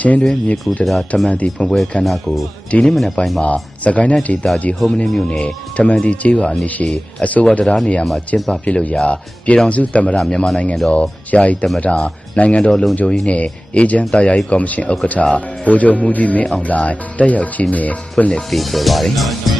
ချင်းတွင်မြေကူတရာထမန်တီဖွင့်ပွဲခမ်းနားကိုဒီနေ့မနက်ပိုင်းမှာစကိုင်းတိုင်းဒေသကြီးဟုံးမင်းမြို့နယ်ထမန်တီကျေးရွာအနီးရှိအဆိုပါတရားနေရာမှာကျင်းပပြုလုပ်ရာပြည်ထောင်စုသမ္မတမြန်မာနိုင်ငံတော်ယာယီသမ္မတနိုင်ငံတော်လုံခြုံရေးနှင့်အေဂျင့်တရားရေးကော်မရှင်ဥက္ကဋ္ဌဗိုလ်ချုပ်မှုကြီးမင်းအောင်လှိုင်တက်ရောက်ကြီးမြင်ဖွင့်လှစ်ပေးခဲ့ပါတယ်